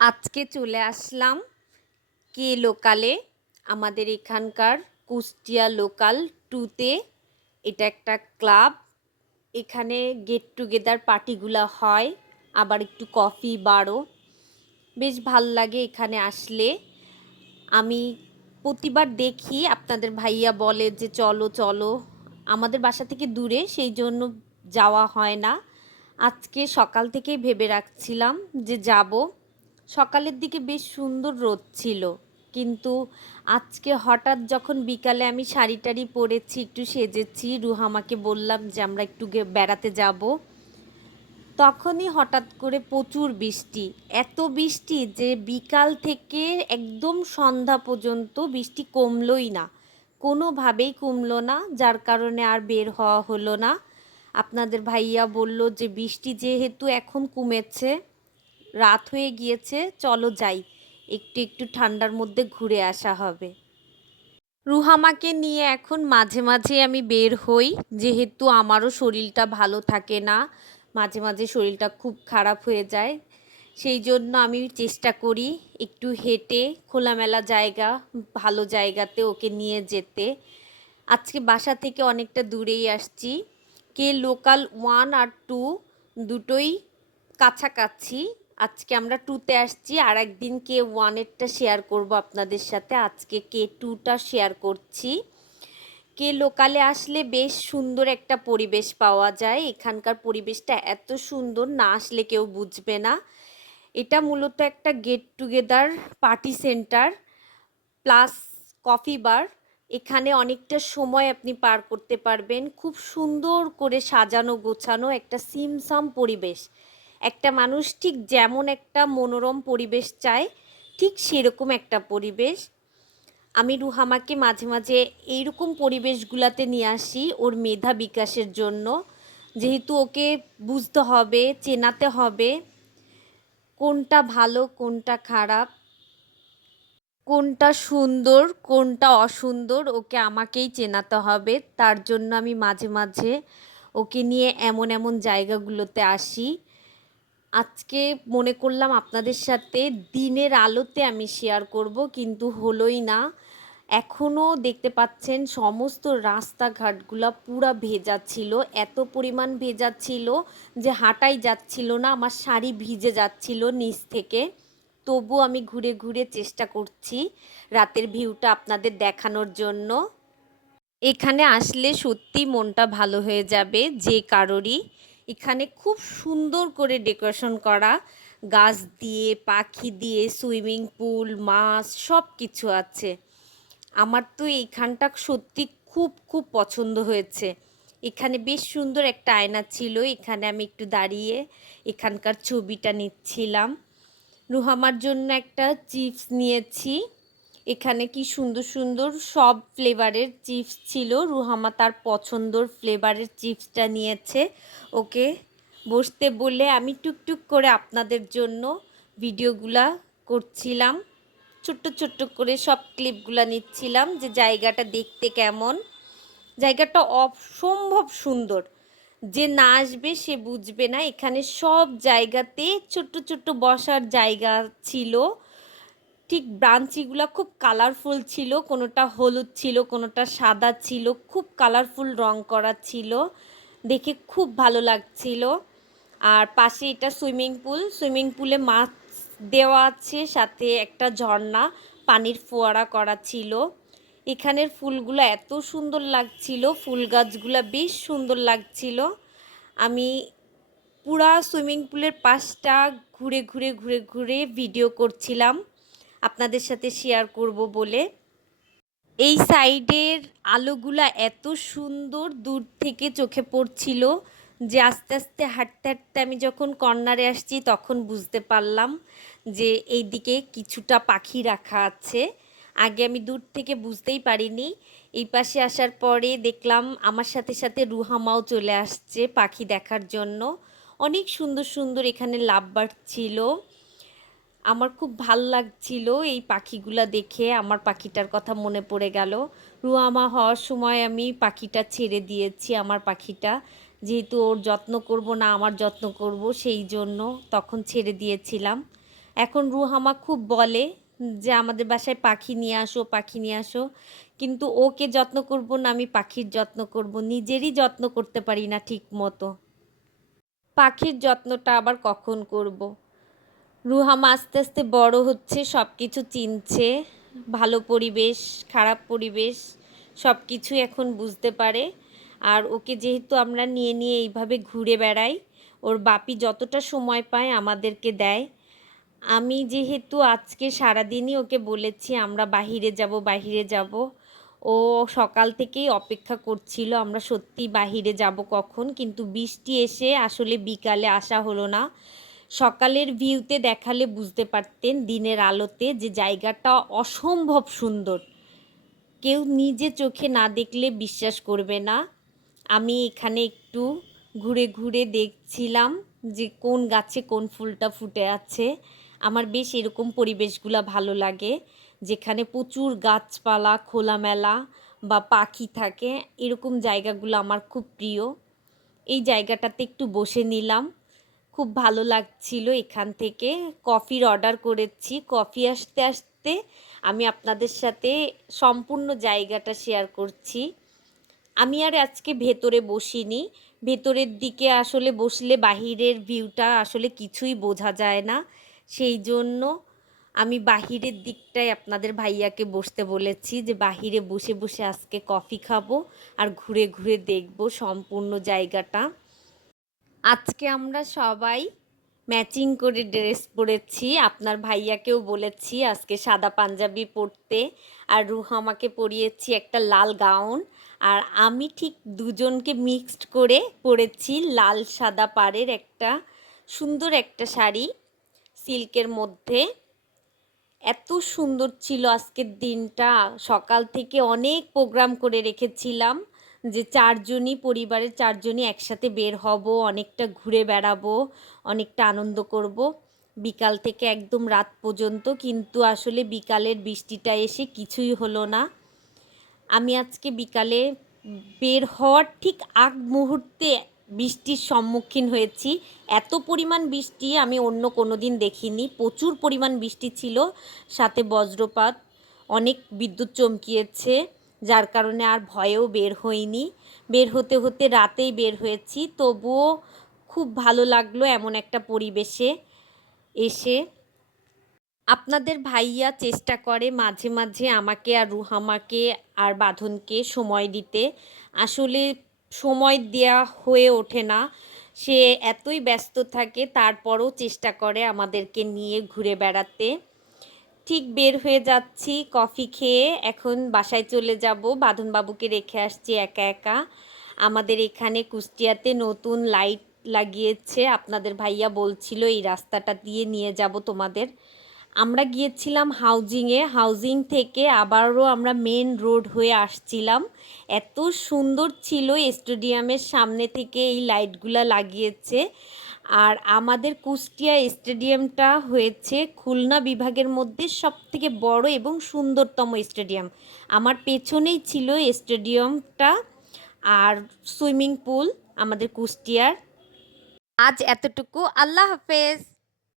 আজকে চলে আসলাম কে লোকালে? আমাদের এখানকার কুষ্টিয়া লোকাল টুতে। এটা একটা ক্লাব। এখানে গেট টুগেদার পার্টিগুলো হয়। আবার একটু কফি বারও। বেশ ভালো লাগে এখানে আসলে। আমি প্রতিবার দেখি, আপনাদের ভাইয়া বলে যে চলো চলো। আমাদের বাসা থেকে দূরে, সেই জন্য যাওয়া হয় না। আজকে সকাল থেকেই ভেবে রাখছিলাম যে যাব। সকালের দিকে বেশ সুন্দর রোদ ছিল। কিন্তু আজকে হঠাৎ যখন বিকালে আমি শাড়ি টাড়ি পরেছি, একটু সেজেছি রুহামাকে বললাম যে আমরা একটু বেড়াতে যাব। তখনই হঠাৎ করে প্রচুর বৃষ্টি। এত বৃষ্টি যে বিকাল থেকে একদম সন্ধ্যা পর্যন্ত বৃষ্টি কমলোই না। কোনোভাবেই কমলো না, যার কারণে আর বের হওয়া হলো না। আপনাদের ভাইয়া বলল যে বৃষ্টি যেহেতু এখন কমেছে রাত হয়ে গিয়েছে, চলো যাই। একটু একটু ঠান্ডার মধ্যে ঘুরে আসা হবে। রুহামাকে নিয়ে এখন মাঝে মাঝে আমি বের হই, যেহেতু আমারও শরীরটা ভালো থাকে না। মাঝে মাঝে শরীরটা খুব খারাপ হয়ে যায়। সেই জন্য আমি চেষ্টা করি একটু হেঁটে খোলামেলা জায়গা, ভালো জায়গাতে ওকে নিয়ে যেতে। আজকে বাসা থেকে অনেকটা দূরেই আসছি। কে লোকাল ওয়ান আর টু দুটোই কাছাকাছি। আজকে আমরা টুতে আসছি। আর একদিন কে ওয়ানেরটা শেয়ার করব আপনাদের সাথে। আজকে কে টুটা শেয়ার করছি। কে লোকালে আসলে বেশ সুন্দর একটা পরিবেশ পাওয়া যায়। এখানকার পরিবেশটা এত সুন্দর, না আসলে কেউ বুঝবে না। এটা মূলত একটা get together party centre plus coffee bar এখানে অনেকটা সময় আপনি পার করতে পারবেন। খুব সুন্দর করে সাজানো গোছানো একটা সিমসাম পরিবেশ। একটা মানুষ ঠিক যেমন একটা মনোরম পরিবেশ চায়, ঠিক সেরকম একটা পরিবেশ। আমি রুহামাকে মাঝে মাঝে এইরকম পরিবেশগুলাতে নিয়ে আসি ওর মেধা বিকাশের জন্য। যেহেতু ওকে বুঝতে হবে, চেনাতে হবে কোনটা ভালো, কোনটা খারাপ, কোনটা সুন্দর, কোনটা অসুন্দর ওকে আমাকেই চেনাতে হবে। তার জন্য আমি মাঝে মাঝে ওকে নিয়ে এমন এমন জায়গাগুলোতে আসি। আজকে মনে করলাম আপনাদের সাথে দিনের আলোতে আমি শেয়ার করব, কিন্তু হলোই না। এখনও দেখতে পাচ্ছেন সমস্ত রাস্তাঘাটগুলো পুরা ভেজা ছিল, এত পরিমাণ ভেজা ছিল যে হাঁটাই যাচ্ছিল না, আমার শাড়ি ভিজে যাচ্ছিল নিচ থেকে। তবু আমি ঘুরে ঘুরে চেষ্টা করছি রাতের ভিউটা আপনাদের দেখানোর জন্য। এখানে আসলে সত্যি মনটা ভালো হয়ে যাবে যে কারোরই। এখানে খুব সুন্দর করে ডেকোরেশন করা। গাছ দিয়ে, পাখি দিয়ে, সুইমিং পুল, মাছ সব কিছু আছে। আমার তো এইখানটা সত্যি খুব খুব পছন্দ হয়েছে। এখানে বেশ সুন্দর একটা আয়না ছিল। এখানে আমি একটু দাঁড়িয়ে এখানকার ছবিটা নিচ্ছিলাম। রুহামার জন্য একটা চিপস নিয়েছি। এখানে কি সুন্দর সুন্দর সব ফ্লেভারের চিপস ছিল। রুহামা তার পছন্দর ফ্লেভারের চিপসটা নিয়েছে। ওকে, বসতে বলে আমি টুকটুক করে আপনাদের জন্য ভিডিওগুলা করছিলাম। ছোট্ট ছোট্ট করে সব ক্লিপগুলা নিচ্ছিলাম যে জায়গাটা দেখতে কেমন। জায়গাটা অসম্ভব সুন্দর। যে না আসবে সে বুঝবে না। এখানে সব জায়গাতে ছোট্ট ছোট্ট বসার জায়গা ছিল। ঠিক ব্রাঞ্চিগুলো খুব কালারফুল ছিল, কোনোটা হলুদ ছিল, কোনোটা সাদা ছিল, খুব কালারফুল রং করা ছিল, দেখে খুব ভালো লাগছিল। আর পাশে এটা সুইমিং পুল, সুইমিং পুলে মাছ দেওয়া আছে, সাথে একটা ঝর্ণা, পানির ফোয়ারা করা ছিল। এখানের ফুলগুলো এত সুন্দর লাগছিল, ফুল গাছগুলো বেশ সুন্দর লাগছিল। আমি পুরা সুইমিং পুলের পাশটা ঘুরে ঘুরে ঘুরে ঘুরে ভিডিও করছিলাম। আপনাদের সাথে শেয়ার করব বলে। এই সাইডের আলোগুলা এত সুন্দর দূর থেকে চোখে পড়ছিল যে আস্তে আস্তে হাঁটতে হাঁটতে আমি যখন কর্নারে আসছি তখন বুঝতে পারলাম যে এই দিকে কিছুটা পাখি রাখা আছে। আগে আমি দূর থেকে বুঝতেই পারিনি। এই পাশে আসার পরে দেখলাম আমার সাথে সাথে রুহামাও চলে আসছে পাখি দেখার জন্য। অনেক সুন্দর সুন্দর এখানে লাভবার্ড ছিল। আমার খুব ভালো লাগছিল এই পাখিগুলা দেখে। আমার পাখিটার কথা মনে পড়ে গেল। রুয়ামা হওয়ার সময় আমি পাখিটা ছেড়ে দিয়েছি আমার পাখিটা। যেহেতু ওর যত্ন করব না, আমার যত্ন করব, সেই জন্য তখন ছেড়ে দিয়েছিলাম। এখন রুহামা খুব বলে যে, আমাদের বাসায় পাখি নিয়ে আসো, পাখি নিয়ে আসো। কিন্তু ওকে যত্ন করব না, আমি পাখির যত্ন করব। নিজেরই যত্ন করতে পারি না ঠিক মতো পাখির যত্নটা আবার কখন করব। রুহামা আস্তে আস্তে বড় হচ্ছে সব কিছু চিনছে, ভালো পরিবেশ, খারাপ পরিবেশ সব কিছু এখন বুঝতে পারে। আর ওকে যেহেতু আমরা নিয়ে নিয়ে এইভাবে ঘুরে বেড়াই, ওর বাপি যতটা সময় পায় আমাদেরকে দেয়। আমি যেহেতু আজকে সারাদিনই ওকে বলেছি, আমরা বাহিরে যাব বাহিরে যাব। ও সকাল থেকেই অপেক্ষা করছিল, আমরা সত্যি বাহিরে যাব কখন? কিন্তু বৃষ্টি এসে আসলে বিকালে আসা হলো না। সকালের ভিউতে দেখালে বুঝতে পারতেন দিনের আলোতে যে জায়গাটা অসম্ভব সুন্দর। কেউ নিজে চোখে না দেখলে বিশ্বাস করবে না। আমি এখানে একটু ঘুরে ঘুরে দেখছিলাম যে কোন গাছে কোন ফুলটা ফুটে আছে। আমার বেশ এরকম পরিবেশগুলো ভালো লাগে, যেখানে প্রচুর গাছপালা, খোলামেলা বা পাখি থাকে, এরকম জায়গাগুলো আমার খুব প্রিয়। এই জায়গাটাতে একটু বসে নিলাম। খুব ভালো লাগছিল এখান থেকে। কফির অর্ডার করেছি। কফি আসতে আসতে আমি আপনাদের সাথে সম্পূর্ণ জায়গাটা শেয়ার করছি। আমি আর আজকে ভেতরে বসিনি। ভেতরের দিকে আসলে বসলে বাহিরের ভিউটা আসলে কিছুই বোঝা যায় না। সেই জন্য আমি বাহিরের দিকটায় আপনাদের ভাইয়াকে বসতে বলেছি যে বাহিরে বসে বসে আজকে কফি খাব আর ঘুরে ঘুরে দেখব সম্পূর্ণ জায়গাটা। আজকে আমরা সবাই ম্যাচিং করে ড্রেস পরেছি। আপনার ভাইয়াকেও বলেছি আজকে সাদা পাঞ্জাবি পরতে আর রুহামাকে পরিয়েছি একটা লাল গাউন। আর আমি ঠিক দুজনকে মিক্সড করে পরেছি লাল সাদা পাড়ের একটা সুন্দর একটা শাড়ি সিল্কের মধ্যে। এত সুন্দর ছিল আজকের দিনটা। সকাল থেকে অনেক প্রোগ্রাম করে রেখেছিলাম। যে চারজনই পরিবারের চারজনই একসাথে বের হব, অনেকটা ঘুরে বেড়াবো, অনেকটা আনন্দ করব। বিকাল থেকে একদম রাত পর্যন্ত, কিন্তু আসলে বিকালের বৃষ্টিটা এসে কিছুই হলো না। আমি আজকে বিকালে বের হওয়ার ঠিক আগ মুহূর্তে বৃষ্টির সম্মুখীন হয়েছি। এত পরিমাণ বৃষ্টি আমি অন্য কোনো দিন দেখিনি। প্রচুর পরিমাণ বৃষ্টি ছিল, সাথে বজ্রপাত, অনেক বিদ্যুৎ চমকিয়েছে। যার কারণে আর ভয়েও বের হইনি। বের হতে হতে রাতেই বের হয়েছি। তবুও খুব ভালো লাগল এমন একটা পরিবেশে এসে। আপনাদের ভাইয়া চেষ্টা করে মাঝে মাঝে আমাকে আর রুহামাকে আর বাঁধনকে সময় দিতে। আসলে সময় দেওয়া হয়ে ওঠে না। সে এতই ব্যস্ত থাকে, তারপরও চেষ্টা করে আমাদেরকে নিয়ে ঘুরে বেড়াতে। ঠিক বের হয়ে যাচ্ছি, কফি খেয়ে। এখন বাসায় চলে যাব। বাঁধনবাবুকে রেখে আসছি একা একা। আমাদের এখানে কুষ্টিয়াতে নতুন লাইট লাগিয়েছে। আপনাদের ভাইয়া বলছিল, এই রাস্তাটা দিয়ে নিয়ে যাব তোমাদের। আমরা গিয়েছিলাম হাউজিংয়ে। হাউজিং থেকে আবারও আমরা মেন রোড হয়ে আসছিলাম। এত সুন্দর ছিল স্টেডিয়ামের সামনে থেকে এই লাইটগুলা লাগিয়েছে। আর আমাদের কুষ্টিয়া স্টেডিয়ামটা হয়েছে খুলনা বিভাগের মধ্যে সবথেকে বড় এবং সুন্দরতম স্টেডিয়াম। আমার পেছনেই ছিল স্টেডিয়ামটা আর সুইমিং পুল আমাদের কুষ্টিয়ার। আজ এতটুকু। আল্লাহ হাফেজ।